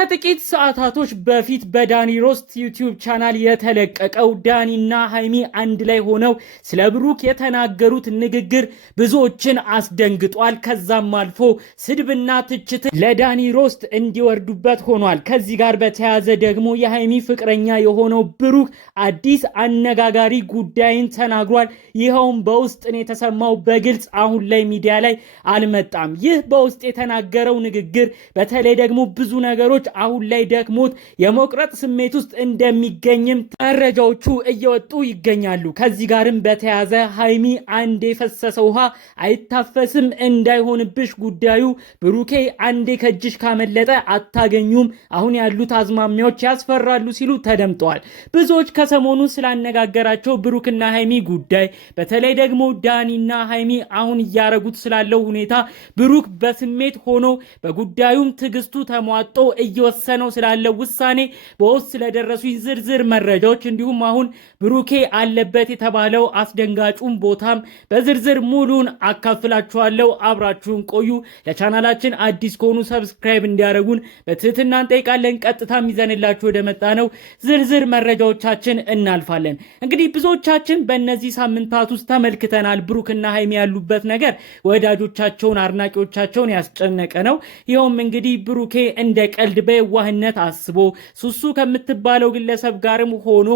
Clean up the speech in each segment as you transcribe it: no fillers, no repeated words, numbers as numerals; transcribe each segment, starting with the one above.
ከጥቂት ሰዓታቶች በፊት በዳኒ ሮስት ዩቲዩብ ቻናል የተለቀቀው ዳኒና ሃይሚ አንድ ላይ ሆነው ስለ ብሩክ የተናገሩት ንግግር ብዙዎችን አስደንግጧል። ከዛም አልፎ ስድብና ትችት ለዳኒ ሮስት እንዲወርዱበት ሆኗል። ከዚህ ጋር በተያያዘ ደግሞ የሃይሚ ፍቅረኛ የሆነው ብሩክ አዲስ አነጋጋሪ ጉዳይን ተናግሯል። ይኸውም በውስጥ ነው የተሰማው፣ በግልጽ አሁን ላይ ሚዲያ ላይ አልመጣም። ይህ በውስጥ የተናገረው ንግግር በተለይ ደግሞ ብዙ ነገሮች አሁን ላይ ደክሞት የመቁረጥ ስሜት ውስጥ እንደሚገኝም መረጃዎቹ እየወጡ ይገኛሉ። ከዚህ ጋርም በተያያዘ ሃይሚ አንዴ የፈሰሰ ውሃ አይታፈስም እንዳይሆንብሽ ጉዳዩ፣ ብሩኬ አንዴ ከእጅሽ ካመለጠ አታገኙም፣ አሁን ያሉት አዝማሚያዎች ያስፈራሉ ሲሉ ተደምጠዋል። ብዙዎች ከሰሞኑ ስላነጋገራቸው ብሩክና ሃይሚ ጉዳይ፣ በተለይ ደግሞ ዳኒና ሃይሚ አሁን እያረጉት ስላለው ሁኔታ፣ ብሩክ በስሜት ሆኖ በጉዳዩም ትግስቱ ተሟጦ እየወሰነው ስላለው ውሳኔ፣ በውስጥ ስለደረሱኝ ዝርዝር መረጃዎች እንዲሁም አሁን ብሩኬ አለበት የተባለው አስደንጋጩን ቦታም በዝርዝር ሙሉን አካፍላችኋለሁ። አብራችሁን ቆዩ። ለቻናላችን አዲስ ከሆኑ ሰብስክራይብ እንዲያደርጉን በትህትና እንጠይቃለን። ቀጥታም ይዘንላችሁ ወደ መጣ ነው ዝርዝር መረጃዎቻችን እናልፋለን። እንግዲህ ብዙዎቻችን በእነዚህ ሳምንታት ውስጥ ተመልክተናል። ብሩክና ሃይሚ ያሉበት ነገር ወዳጆቻቸውን አድናቂዎቻቸውን ያስጨነቀ ነው። ይኸውም እንግዲህ ብሩኬ እንደ ቀልድ በየዋህነት አስቦ ሱሱ ከምትባለው ግለሰብ ጋርም ሆኖ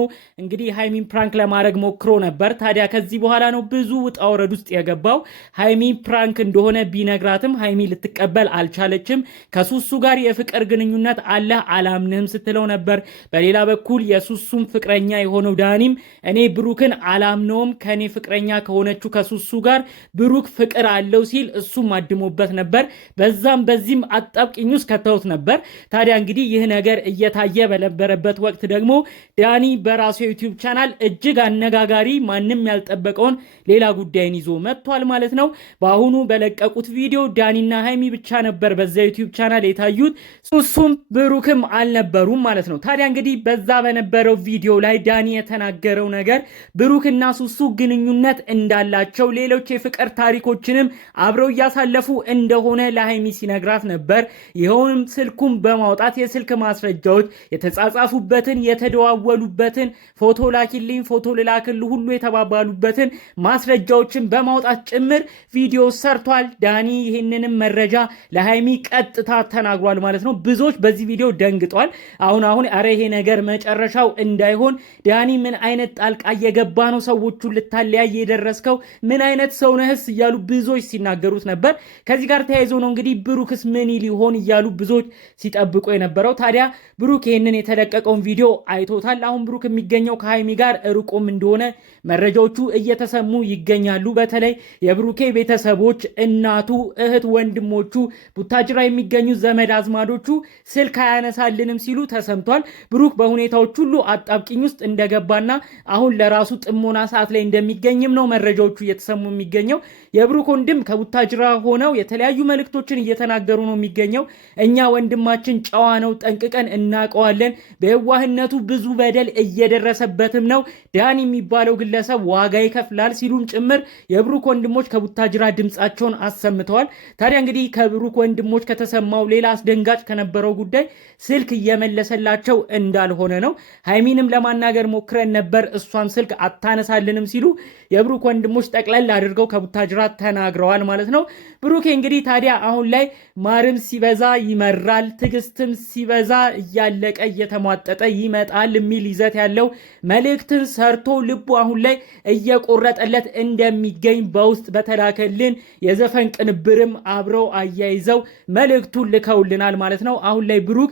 እንግዲህ ሃይሚን ፕራንክ ለማድረግ ሞክሮ ነበር። ታዲያ ከዚህ በኋላ ነው ብዙ ውጣ ወረድ ውስጥ የገባው። ሃይሚ ፕራንክ እንደሆነ ቢነግራትም ሃይሚ ልትቀበል አልቻለችም። ከሱሱ ጋር የፍቅር ግንኙነት አለ አላምንህም ስትለው ነበር። በሌላ በኩል የሱሱም ፍቅረኛ የሆነው ዳኒም እኔ ብሩክን አላምነውም፣ ከኔ ፍቅረኛ ከሆነችው ከሱሱ ጋር ብሩክ ፍቅር አለው ሲል እሱም አድሞበት ነበር። በዛም በዚህም አጣብቂኝ ውስጥ ከተውት ነበር። ታዲያ እንግዲህ ይህ ነገር እየታየ በነበረበት ወቅት ደግሞ ዳኒ በራሱ የዩቲዩብ ቻናል እጅግ አነጋጋሪ ማንም ያልጠበቀውን ሌላ ጉዳይን ይዞ መጥቷል ማለት ነው። በአሁኑ በለቀቁት ቪዲዮ ዳኒና ሃይሚ ብቻ ነበር በዛ ዩቲዩብ ቻናል የታዩት፣ ሱሱም ብሩክም አልነበሩም ማለት ነው። ታዲያ እንግዲህ በዛ በነበረው ቪዲዮ ላይ ዳኒ የተናገረው ነገር ብሩክና ሱሱ ግንኙነት እንዳላቸው፣ ሌሎች የፍቅር ታሪኮችንም አብረው እያሳለፉ እንደሆነ ለሃይሚ ሲነግራት ነበር። ይኸውንም ስልኩን በማውጣት የስልክ ማስረጃዎች የተጻጻፉበትን የተደዋወሉበትን ፎቶ ላኪልኝ ፎቶ ልላክልህ ሁሉ የተባባሉበትን ማስረጃዎችን በማውጣት ጭምር ቪዲዮ ሰርቷል። ዳኒ ይህንንም መረጃ ለሃይሚ ቀጥታ ተናግሯል ማለት ነው። ብዙዎች በዚህ ቪዲዮ ደንግጧል። አሁን አረ ይሄ ነገር መጨረሻው እንዳይሆን ዳኒ ምን አይነት ጣልቃ እየገባ ነው ሰዎቹን ልታለያይ የደረስከው ምን አይነት ሰው ነህስ እያሉ ብዙዎች ሲናገሩት ነበር። ከዚህ ጋር ተያይዞ ነው እንግዲህ ብሩክስ ምን ሊሆን እያሉ ብዙዎች ሲጠብቁ የነበረው። ታዲያ ብሩክ ይህንን የተለቀቀውን ቪዲዮ አይቶታል። አሁን ብሩክ የሚገኘው ከሃይሚ ጋር ርቆም እንደሆነ መረጃዎቹ እየተሰሙ ይገኛሉ። በተለይ የብሩኬ ቤተሰቦች፣ እናቱ፣ እህት፣ ወንድሞቹ፣ ቡታጅራ የሚገኙ ዘመድ አዝማዶቹ ስልክ አያነሳልንም ሲሉ ተሰምቷል። ብሩክ በሁኔታዎች ሁሉ አጣብቂኝ ውስጥ እንደገባና አሁን ለራሱ ጥሞና ሰዓት ላይ እንደሚገኝም ነው መረጃዎቹ እየተሰሙ የሚገኘው። የብሩክ ወንድም ከቡታጅራ ሆነው የተለያዩ መልእክቶችን እየተናገሩ ነው የሚገኘው። እኛ ወንድማችን ጨዋ ነው፣ ጠንቅቀን እናውቀዋለን፣ በየዋህነቱ ብዙ በደል እየደረሰበትም ነው፣ ዳኒ የሚባለው ግለሰብ ዋጋ ይከፍላል ሲሉም ጭምር የብሩክ ወንድሞች ከቡታጅራ ድምፃቸውን አሰምተዋል። ታዲያ እንግዲህ ከብሩክ ወንድሞች ከተሰማው ሌላ አስደንጋጭ ከነበረው ጉዳይ ስልክ እየመለሰላቸው እንዳልሆነ ነው። ሃይሚንም ለማናገር ሞክረን ነበር፣ እሷም ስልክ አታነሳልንም ሲሉ የብሩክ ወንድሞች ጠቅለል አድርገው ከቡታጅራ ተናግረዋል ማለት ነው። ብሩኬ እንግዲህ ታዲያ አሁን ላይ ማርም ሲበዛ ይመራል፣ ትዕግስትም ሲበዛ እያለቀ እየተሟጠጠ ይመጣል የሚል ይዘት ያለው መልእክትን ሰርቶ ልቡ አሁን ላይ እየቆረጠለት እንደሚገኝ በውስጥ በተላከልን የዘፈን ቅንብርም አብረው አያይዘው መልእክቱን ልከውልናል ማለት ነው። አሁን ላይ ብሩክ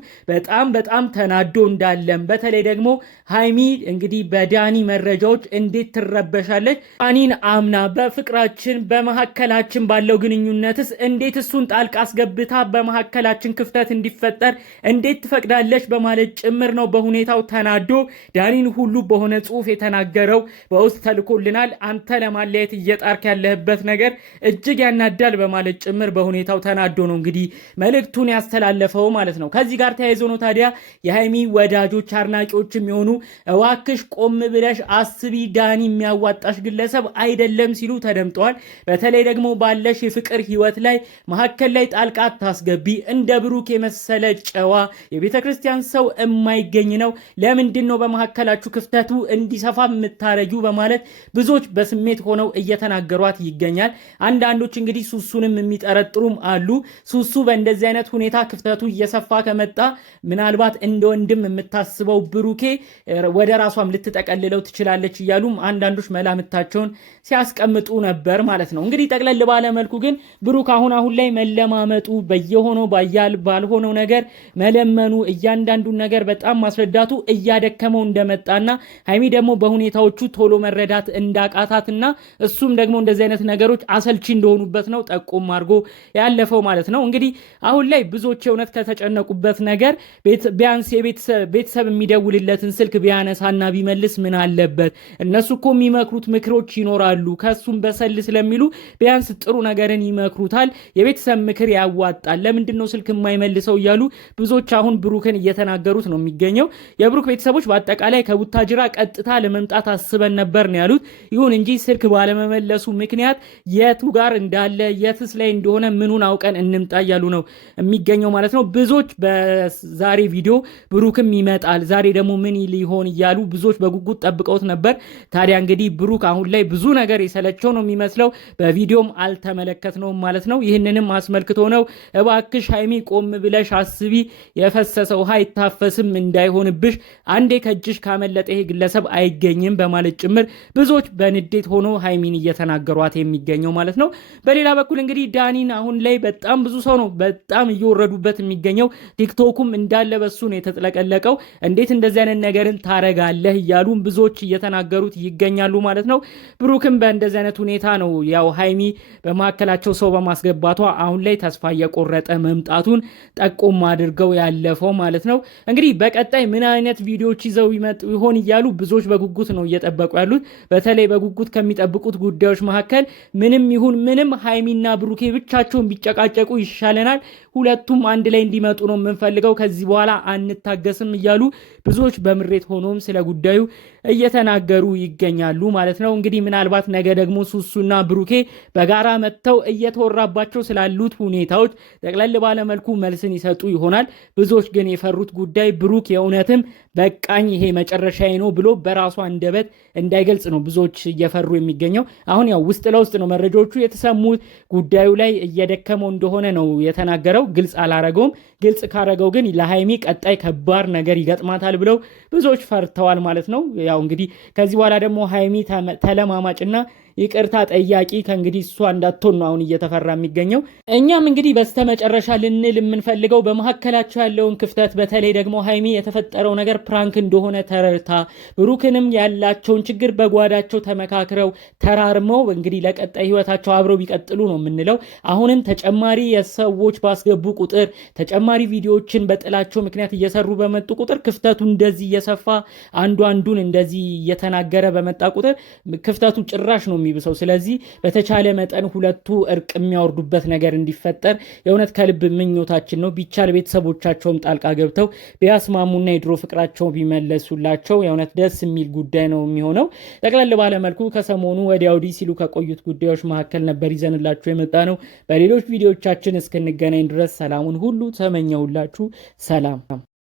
በጣም ተናዶ እንዳለም፣ በተለይ ደግሞ ሃይሚ እንግዲህ በዳኒ መረጃዎች እንዴት ትረበሻለች፣ ዳኒን አምና በፍቅራችን በመካከላችን ባለው ግንኙነትስ እንዴት እሱን ጣልቃ አስገብታ በመካከላችን ክፍተት እንዲፈጠር እንዴት ትፈቅዳለች በማለት ጭምር ነው በሁኔታው ተናዶ ዳኒን ሁሉ በሆነ ጽሁፍ የተናገረው። በውስጥ ተልኮልናል፣ አንተ ለማለያየት እየጣርክ ያለህበት ነገር እጅግ ያናዳል በማለት ጭምር በሁኔታው ተናዶ ነው እንግዲህ መልእክቱን ያስተላለፈው ማለት ነው። ከዚህ ጋር ተያይዞ ነው ታዲያ የሃይሚ ወዳጆች አድናቂዎች የሚሆኑ እዋክሽ ቆም ብለሽ አስቢ፣ ዳኒ የሚያዋጣሽ ግለሰብ አይደለም ሲሉ ተደምጠዋል። በተለይ ደግሞ ባለሽ የፍቅር ህይወት ላይ መሀከል ላይ ጣልቃ አታስገቢ፣ እንደ ብሩክ የመሰለ ጨዋ የቤተ ክርስቲያን ሰው የማይገኝ ነው። ለምንድን ነው በመካከላችሁ ክፍተቱ እንዲሰፋ የምታረጊው? በማለት ብዙዎች በስሜት ሆነው እየተናገሯት ይገኛል። አንዳንዶች እንግዲህ ሱሱንም የሚጠረጥሩም አሉ። ሱሱ በእንደዚህ አይነት ሁኔታ ክፍተቱ እየሰፋ ከመጣ ምናልባት እንደ ወንድም የምታስበው ብሩኬ ወደ ራሷም ልትጠቀልለው ትችላለች እያሉም አንዳንዶች መላምታቸውን ሲያስቀምጡ ነበር ማለት ነው። እንግዲህ ጠቅለል ባለ መልኩ ግን ብሩክ አሁን ላይ መለማመጡ በየሆነው ባልሆነው ነገር መለመኑ እያንዳንዱን ነገር በጣም ማስረዳቱ እያደከመው እንደመጣና ሃይሚ ደግሞ በሁኔታዎቹ ቶሎ መረዳት እንዳቃታትና እሱም ደግሞ እንደዚህ አይነት ነገሮች አሰልቺ እንደሆኑበት ነው ጠቆም አድርጎ ያለፈው ማለት ነው። እንግዲህ አሁን ላይ ብዙዎች እውነት ከተጨነቁበት ነገር ቢያንስ ቤተሰብ የሚደውልለትን ስልክ ቢያነሳና ቢመልስ ምን አለበት? እነሱ እኮ የሚመክሩት ምክሮች ይኖራሉ። ከሱም በሰል ስለሚሉ ቢያንስ ጥሩ ነገርን ይመክሩታል። የቤተሰብ ምክር ያዋጣል። ለምንድን ነው ስልክ የማይመልሰው እያሉ ብዙዎች አሁን ብሩክን እየተናገሩት ነው የሚገኘው። የብሩክ ቤተሰቦች በአጠቃላይ ከቡታጅራ ቀጥታ ለመምጣት አስበን ነበር ነው ያሉት። ይሁን እንጂ ስልክ ባለመመለሱ ምክንያት የቱ ጋር እንዳለ የትስ ላይ እንደሆነ ምኑን አውቀን እንምጣ እያሉ ነው የሚገኘው ማለት ነው። ብዙዎች በዛሬ ቪዲዮ ብሩክም ይመጣል ዛሬ ደግሞ ምን ሊሆን እያሉ ብዙዎች በጉጉት ጠብቀውት ነበር። ታዲያ እንግዲህ ብሩክ አሁን ላይ ብዙ ነገር የሰለቸው ነው የሚመስለው። በቪዲዮም አልተመለከትነውም ማለት ነው። ይህንንም አስመልክቶ ነው እባክሽ ሃይሚ ቆም ብለሽ አስቢ፣ የፈሰሰ ውሃ አይታፈስም እንዳይሆንብሽ፣ አንዴ ከእጅሽ ካመለጠ ይሄ ግለሰብ አይገኝም በማለት ጭምር ብዙዎች በንዴት ሆኖ ሃይሚን እየተናገሯት የሚገኘው ማለት ነው። በሌላ በኩል እንግዲህ ዳኒን አሁን ላይ በጣም ብዙ ሰው ነው በጣም እየወረዱበት የሚገኘው። ቲክቶኩም እንዳለ በሱ ነው የተጥለቀለቀው። እንዴት እንደዚህ አይነት ነገርን ታረጋለህ እያሉም ብዙዎች እየተናገሩት ይገኛሉ ማለት ነው። ብሩክም በእንደዚህ አይነት ሁኔታ ነው ያው ሃይሚ በመካከላቸው ሰው በማስገባቷ አሁን ላይ ተስፋ እየቆረጠ መምጣቱን ጠቆም አድርገው ያለፈው ማለት ነው። እንግዲህ በቀጣይ ምን አይነት ቪዲዮዎች ይዘው ይመጡ ይሆን እያሉ ብዙዎች በጉጉት ነው እየጠበቁ ያሉት። በተለይ በጉጉት ከሚጠብቁት ጉዳዮች መካከል ምንም ይሁን ምንም ሃይሚና ብሩኬ ብቻቸውን ቢጨቃጨቁ ይሻለናል፣ ሁለቱም አንድ ላይ እንዲመጡ ነው የምንፈልገው፣ ከዚህ በኋላ አንታገስም እያሉ ብዙዎች በምሬት ሆኖም ስለ ጉዳዩ እየተናገሩ ይገኛሉ ማለት ነው። እንግዲህ ምናልባት ነገ ደግሞ ሱሱና ብሩኬ በጋራ መጥተው እየተወራባቸው ስላሉት ሁኔታዎች ጠቅለል ባለመልኩ መልስን ይሰጡ ይሆናል። ብዙዎች ግን የፈሩት ጉዳይ ብሩክ የእውነትም በቃኝ ይሄ መጨረሻዬ ነው ብሎ በራሱ አንደበት እንዳይገልጽ ነው ብዙዎች እየፈሩ የሚገኘው። አሁን ያው ውስጥ ለውስጥ ነው መረጃዎቹ የተሰሙት። ጉዳዩ ላይ እየደከመው እንደሆነ ነው የተናገረው። ግልጽ አላረገውም። ግልጽ ካረገው ግን ለሃይሚ ቀጣይ ከባድ ነገር ይገጥማታል ብለው ብዙዎች ፈርተዋል ማለት ነው። ያው እንግዲህ ከዚህ በኋላ ደግሞ ሃይሚ ተለማማጭና ይቅርታ ጠያቂ ከእንግዲህ እሷ እንዳትሆን ነው አሁን እየተፈራ የሚገኘው። እኛም እንግዲህ በስተመጨረሻ ልንል የምንፈልገው በመካከላቸው ያለውን ክፍተት፣ በተለይ ደግሞ ሃይሚ የተፈጠረው ነገር ፕራንክ እንደሆነ ተረድታ ብሩክንም ያላቸውን ችግር በጓዳቸው ተመካክረው ተራርመው እንግዲህ ለቀጣይ ህይወታቸው አብረው ቢቀጥሉ ነው የምንለው። አሁንም ተጨማሪ የሰዎች ባስገቡ ቁጥር ተጨማሪ ቪዲዮዎችን በጥላቸው ምክንያት እየሰሩ በመጡ ቁጥር ክፍተቱ እንደዚህ እየሰፋ አንዱን እንደዚህ እየተናገረ በመጣ ቁጥር ክፍተቱ ጭራሽ ነው የሚብሰው። ስለዚህ በተቻለ መጠን ሁለቱ እርቅ የሚያወርዱበት ነገር እንዲፈጠር የእውነት ከልብ ምኞታችን ነው። ቢቻል ቤተሰቦቻቸውም ጣልቃ ገብተው ቢያስማሙና የድሮ ፍቅራቸው ቢመለሱላቸው የእውነት ደስ የሚል ጉዳይ ነው የሚሆነው። ጠቅለል ባለመልኩ ከሰሞኑ ወዲያ ወዲህ ሲሉ ከቆዩት ጉዳዮች መካከል ነበር ይዘንላችሁ የመጣ ነው። በሌሎች ቪዲዮዎቻችን እስክንገናኝ ድረስ ሰላሙን ሁሉ ተመኘሁላችሁ። ሰላም።